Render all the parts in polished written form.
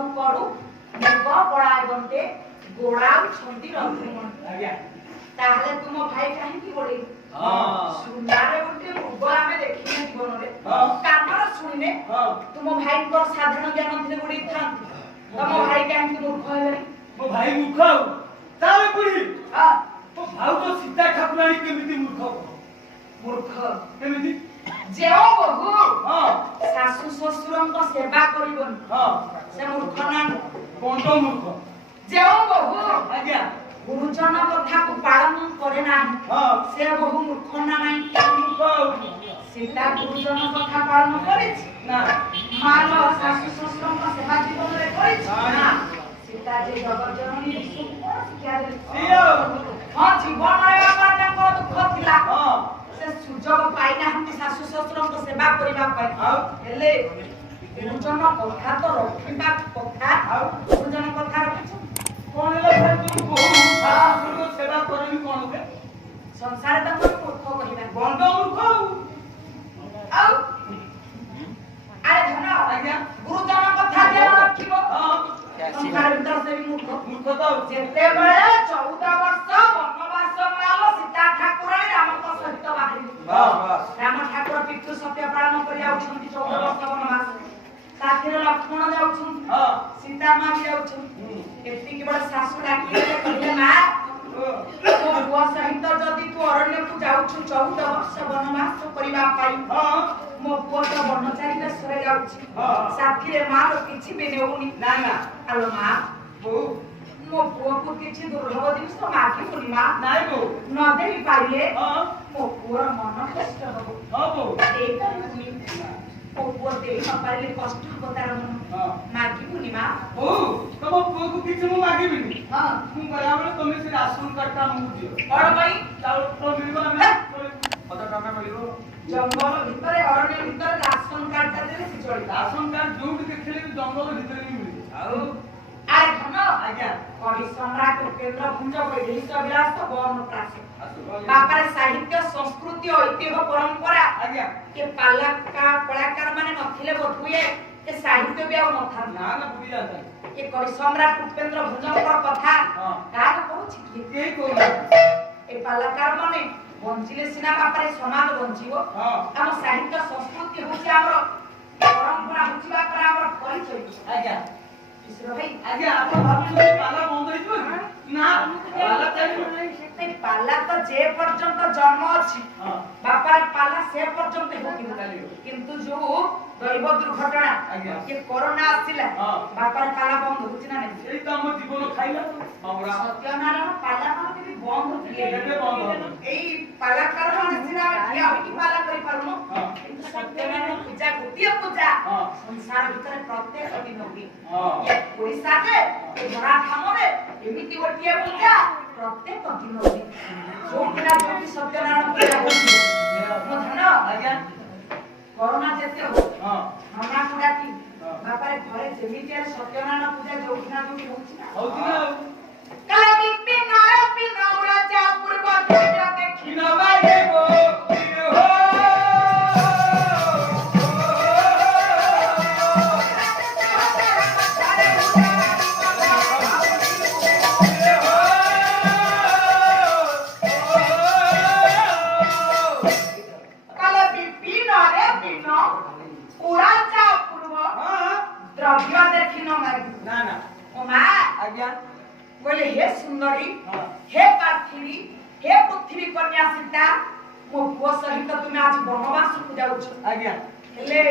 ସବୁ କରୁ ମୁଗ ପଳାଏ ଗଣ୍ଡେ ଗୋଡାଉଛନ୍ତି ରଘୁମଣି। ଆଜ୍ଞା ତାହେଲେ ତୁମ ଭାଇ କାହିଁକି ଗୋଡେଇ? ସୁନାରେ ଗୋଟେ ମୁଗ ଆମେ ଦେଖିନେ ଜୀବନରେ, କାନରେ ଶୁଣିନେ। ତୁମ ଭାଇଙ୍କର ସାଧାରଣ ଜ୍ଞାନ ଥିଲେ ଗୋଡେଇଥାନ୍ତି। ତମ ଭାଇ କାହିଁକି ମୂର୍ଖ ହେଲେଣି? ମୋ ଭାଇ ମୂର୍ଖ ଆଉ ତାହେଲେ ପୁଣି ମୋ ଭାଉଜ ସୀତା ଠାକୁରାଣୀ କେମିତି ମୂର୍ଖ? ମୂର୍ଖ କେମିତି? ଯେଉଁ ବହୁ ଶାଶୁ ଶ୍ୱଶୁରଙ୍କ ସେବା କରିବନି ସେ ମୂର୍ଖ ନା ବଣ୍ଡ ମୂର୍ଖ। ଯେଉଁ ବହୁ ଆଜ୍ଞା ଗୁରୁଜନ କଥାକୁ ପାଳନ କରେ ନାହିଁ ସେ ବହୁ ମୂର୍ଖ ନା ନାହିଁ? ସୀତା ଗୁରୁଜନ କଥା ପାଳନ କରିଛି ନା? ମାଲ ଶାଶୁ ଶ୍ୱଶୁରଙ୍କ ସେବା ଜୀବନରେ କରିଛି ନା? ସୀତା ଯେ ଜଗଜ୍ଜନନୀ ବିଶ୍ୱକୁ କଣ ଶିକ୍ଷା ଦେଲେ? ହଁ ଜୀବନରେ ବାପା ତାଙ୍କର ଦୁଃଖ ଥିଲା, ସେ ସୁଯୋଗ ପାଇନାହାନ୍ତି ଶାଶୁ ଶ୍ୱଶୁରଙ୍କ ସେବା କରିବା ପାଇଁ। ହେଲେ ଗୁରୁଜନ କଥା ତ ରଖିବା କଥା। ଗୁରୁଜନ କଥା ରଖିଛୁ କଣ ହେଲା? ବୋହୂ ସେବା କରେନି କଣ ହୁଏ? ସଂସାର ତାଙ୍କୁ ମୂର୍ଖ କହିବା, ବଣ୍ଡ ମୂର୍ଖ ଆଉ ଆରେ ଧନ ଆଜ୍ଞା ଗୁରୁଜନ କଥା ଧ୍ୟାନ ରଖିବ। ସଂସାର ଭିତରେ ସେ ବି ମୂର୍ଖ ତ। ଯେତେବେଳେ 14 ବର୍ଷ ବନବାସ କାଳ ସୀତା ଠାକୁରାଣୀ ରାମଙ୍କ ସହିତ ବାହାରିଲେ, ରାମ ଠାକୁର ପିତୃ ସତ୍ୟ ପାଳନ କରି ଯାଉଛନ୍ତି 14 ବର୍ଷ ବନବାସ। ସାଥିରେ ଲକ୍ଷ୍ମଣ ଯାଉଛନ୍ତି, ସୀତା ମା ବି ଯାଉଛନ୍ତି। ଏତିକି ବେଳେ ଶାଶୁ ଡାକିଲେ, କହିଲେ ମା ତୋ ପୁଅ ସହିତ ଯଦି ତୁ ଅରଣ୍ୟକୁ ଯାଉଛୁ 14 ବର୍ଷ ବନବାସ କରିବା ପାଇଁ, ମୋ ପୁଅ ତ ବନଚାରୀ ବେଶରେ ଯାଉଛି, ସାଥିରେ ମାର କିଛି ବି ନେଉନି। ନା ନା ଆଲୋ ମା ବୋଉ ମୋ ପୁଅକୁ କିଛି ଦୁର୍ଲଭ ଜିନିଷ ମାଗିବୁନି ମା। ନାଇଁ ବୋଉ ନ ଦେଇ ପାରିଲେ ମୋ ପୁଅର ମନ କଷ୍ଟ ହବ। ଦେଇପାରିବୁନି, ମୋ ପୁଅ ଦେଇ ନ ପାରିଲେ କଷ୍ଟ ହବ ତାର ମନ। ମାଗିବୁନି ମା। ବୋଉ ତମ ପୁଅକୁ କିଛି ମୁଁ ମାଗିବିନି। ମୁଁ ଗଲାବେଳେ ତମେ ସେ ରାସନ କାର୍ଡଟା ଆମକୁ ଦିଅ। କଣ ପାଇଁ? ଚାଉଳ ମିଳିବ, ଆମେ ଅଧା ଟଙ୍କା ମିଳିବ। ଜଙ୍ଗଲ ଭିତରେ ଅରଣ୍ୟ ଭିତରେ ରାସନ କାର୍ଡଟା ଦେଲେ ସେ ଚଳିବ। ରାସନ କାର୍ଡ ଯୋଉଠି ଦେଖିଲେ ବି ଜଙ୍ଗଲ ଭିତରେ ବି ମିଳିବ। ଆଉ ଆରେ ଧନ ଆଜ୍ଞା କବି ସମ୍ରାଟ ଉପେନ୍ଦ୍ର ଭଞ୍ଜ ବୈଦେହୀଶ ବିଳାସ ବନପ୍ରାସ ବାପାରେ ସାହିତ୍ୟ ସଂସ୍କୃତି ଐତିହ୍ୟ ପରମ୍ପରା ଆଜ୍ଞା କେ କଳାକାର ମାନେ ନଥିଲେ ବୋଧହୁଏ ଏ ସାହିତ୍ୟ ବି ଆଉ ନଥାନ୍ତା। ନା ନା ବୁଝି ଯାଆନ୍ତା। ଏ କବି ସମ୍ରାଟ ଉପେନ୍ଦ୍ର ଭଞ୍ଜଙ୍କର କଥା କାହାକୁ କହୁଛି କି? କେହି କହୁନାହାନ୍ତି। ଏ କଳାକାର ମାନେ ବଞ୍ଚିଲେ ସିନା ବାପାରେ ସମାଜ ବଞ୍ଚିବ। ଆମ ସାହିତ୍ୟ ସଂସ୍କୃତି ହଉଛି ଆମର ପରମ୍ପରା, ହଉଛି ବାପାରେ ଆମର ପରିଚୟ। ଆଜ୍ଞା ଭାଇ ଆଜ୍ଞା ଆପଣ ଭାବୁଛନ୍ତି ପାଲା ବନ୍ଦ ହେଇଯିବ କି? ନା ପାଲା ଚାଲିବ। ପାଲା ତ ଯେ ପର୍ଯ୍ୟନ୍ତ ଜନ୍ମ ଅଛି ବାପାର ପାଲା ସେ ପର୍ଯ୍ୟନ୍ତ କିନ୍ତୁ ଯୋଉ ଦୈବ ଦୁର୍ଘଟଣା କି କରୋନା ଆସିଲା ବାପାର ପାଲା ବନ୍ଦ ହଉଛି ନା ନାହିଁ? ଏଇ ତ ଆମ ଜୀବନ ଖାଇଲା। ସତ୍ୟନାରାୟଣ ପାଲା ମାନେ ବି ବନ୍ଦ ହଉଥିଲେ। ଏଇ ପାଲାକାର ମାନେ ସିନା ଠିଆ ହୋଇକି ପାଲା କରିପାରୁନୁ, କିନ୍ତୁ ସତ୍ୟନାରାୟଣ ପୂଜା ଗୋଟିଏ ପୂଜା ସଂସାର ଭିତରେ ପ୍ରତ୍ୟେକ ଦିନ ହୁଏ। ଓଡ଼ିଶାରେ ଧରାଧାମରେ ଏମିତି ଗୋଟିଏ ପୂଜା ପ୍ରତ୍ୟେକ ଦିନ ହୁଏ। ଯୋଉଦିନ ଯୋଉଠି ସତ୍ୟନାରାୟଣ ପୂଜା ହଉଛି ମୋ ଧନ ଆଜ୍ଞା କରୋନା ଯେତେ ହଉ ନନାକୁ ଡାକି ବାପାରେ ଘରେ ଯେମିତି ହେଲେ ସତ୍ୟନାରାୟଣ ପୂଜା ଯୋଉଦିନ ଯୋଉଠି ହଉଛି ନା କାଳେ ବିପିନ ବିପିନ ରାଜା ପୂର୍ବ ଦିନ ଦେଖିନ ବାଜେବୋ बोले हे सुंदरी हे पार्थिवी हे पृथ्वी कन्या सीता मो पुओ सहित तुम आज वनवास को जाउछ। आज्ञा हेले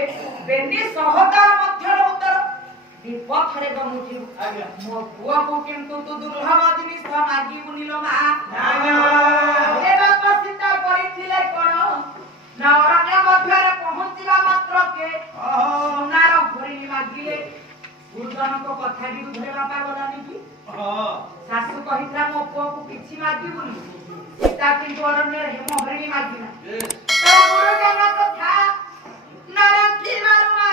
बेनी सहकार मध्यर उतर विपथरे गमुथि। आज्ञा मो पुओ को किंतु तू दुर्लभ जिनिस मागी बुनिलो मा ना हे बापा सीता करिथिले कोन ना अरण्य मध्यरे पहुंचिबा मात्र के सोनार भरी मागिले गुरुजन को कथा भी धरे बापा गलानी की सासु कहितला मो पुओ को किछि मागिबुनी सीता किंतु अरण्य हेम हरिणी मागिना तो गुरुजन कथा नरकी मारुमा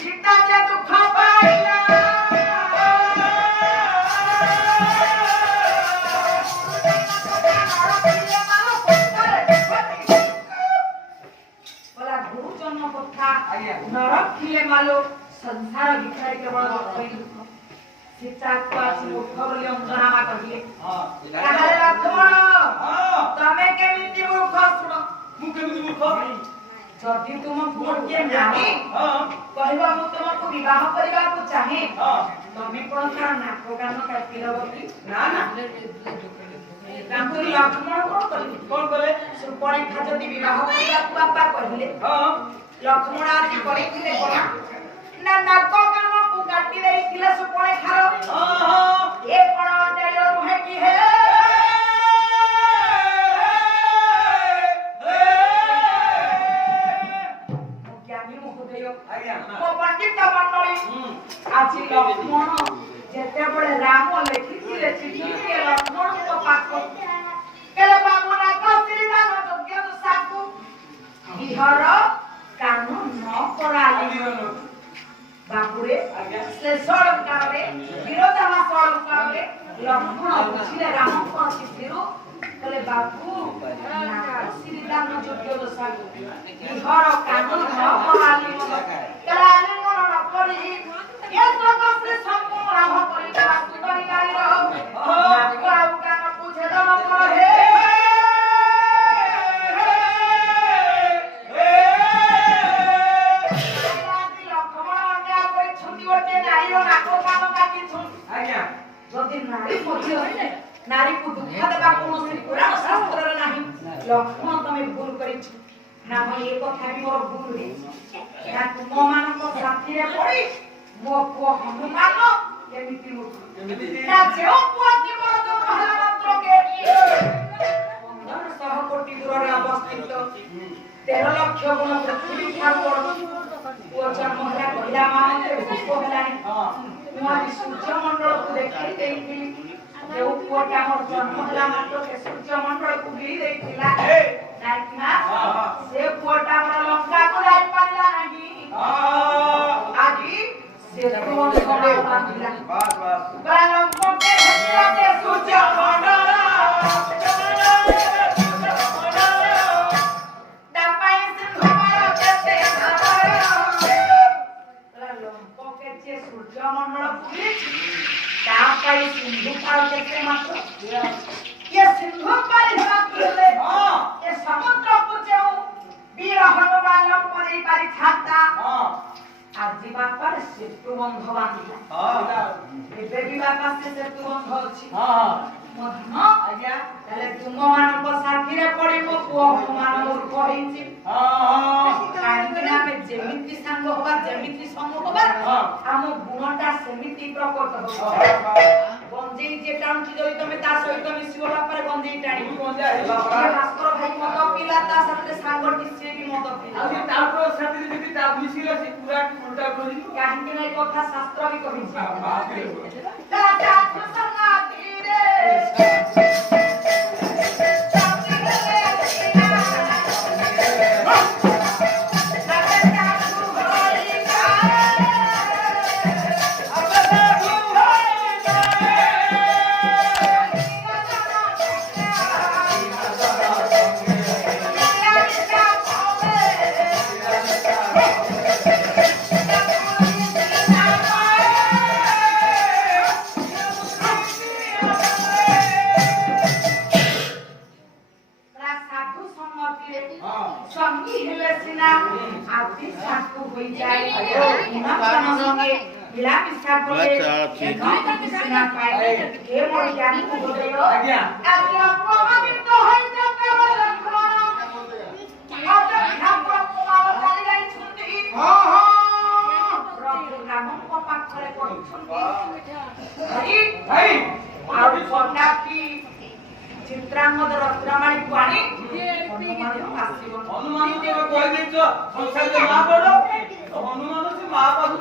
सीता जे दुख पाइला बोला गुरुजन कथा नरकिले मालो संसार भिखारी केवल दुख सीता को आज मूर्ख बोली अंजनामा कहिए ताहाले लक्ष्मण तमे केमिति मूर्ख सुन मु केमिति मूर्ख जदि तुम गोटे नारी कहबा मु तुमको विवाह करबा को चाहे तमे कोन का नाक कान काटी रबती ना ना रामपुर लक्ष्मण कोन करे सुपणे खाजति विवाह करबा को बापा कहिले लक्ष्मण आदि करिथिले कोन ना नाक कान को काटी देइथिले सुपणे खारो ए कोन देलो रुहे की हे আজি লক্ষ্মণ যেতেବେଳେ ରାମ ଲେଖିଥିଲେ ଚିଠି ଲକ୍ଷ୍ମଣଙ୍କ ପାଖ କେଲେ ବାମୁନା କସ୍ତିଦାନ ଯଜ୍ଞ ଦଶାକୁ ବିହର କାନ ନ କରାଇ ବାପୁରେ ଶେଷ ଅଳଙ୍କାରରେ ବିରୋଧାଭାସ ଅଳଙ୍କାରରେ ଲକ୍ଷ୍ମଣ ବୁଝିଲେ ରାମଙ୍କ ଚିଠିରୁ କହିଲେ ବାବୁ କସ୍ତିଦାନ ଯଜ୍ଞ ଦଶାକୁ ବିହର କାନ ନ କରାଇ କେଲେ ଆଲିଙ୍ଗନ ନ କରି ये तो कसरे संगो राह करी बात करी गाइरो आउ कान पूछे दम पर हे आदि लक्ष्मण अन्या करी छुटी ओटे नारीरो नाको कान काटी छु आज्ञा जदि नारी पछी होइले नारी को दुख देबा कोनोसी पुराण शास्त्र रे नाही लक्ष्मण तमे भूल करी छु ना भाई एक कथा भी मोर भूल रे या तुम मान को साथी रे पड़ी मो पुओ हनुमान एमिति मुख ना जेओ पुओ की मोर जो कहला मात्र के 1500 कोटी दूर रे अवस्थित 13 लाख गुण पृथ्वी ठार पड़ पुओ जन्म होला कहिला माने भूख हेलानी मु आज सूर्य मंडल को देखि देइथिली जेओ पुओटा मोर जन्म होला मात्र के सूर्य मंडल को गिरी देइथिला नाइकिना से पुओटा मोर लंका को जाई पारिला नाही आजी से कौन सोना बांधिला बस बस बालम को के हसिया के सूर्य मंडल दापाई सिंधु मारो केते बालम को के जे सूर्य मंडल पुरी दापाई सिंधु मारो केते मात्र ये सिंधु पारी हले ये समुद्र को जेउ वीर हनुमान परी पारी छाता आजी बापा सेतु बंध बांधिला एबे भी बापा से सेतु बंध अछि मधुन आज्ञा ताले तुम मान को साथी रे पड़ी को पुओ मान मूर्ख होइछि काहिना में जेमिति संग होबा जेमिति संग होबा हम गुणटा सेमिति प्रकट हो गंजेई जे टाणुची जई तमे ता सहित मिसिबो बापरे गंजेई टाणी भास्कर भाई मत पिला ता साथे सांगटी से भी मत पिला आ तापर साथी যদি তা মিसिला से पूरा उल्टा करी काहिना एक कथा शास्त्र भी कहिछि दादा प्रसन्ना धीरे संगी हेले सिना आदि साकु होई जाय ना खाना संगे मिला पिसा बोले सिना पाए के मोर ज्ञान को बोलेयो आज्ञा आज्ञा प्रभावित होई जकर लक्षण आज ठाकुर कुमार चली जाई छुटी हां हां प्रभु नाम को पाखरे कोई छुटी भाई आदि सन्यासी चित्रांगद रत्नमाणी पाणी हनुमान के कह देछ संसार के मां बड़ हनुमान से मां पादु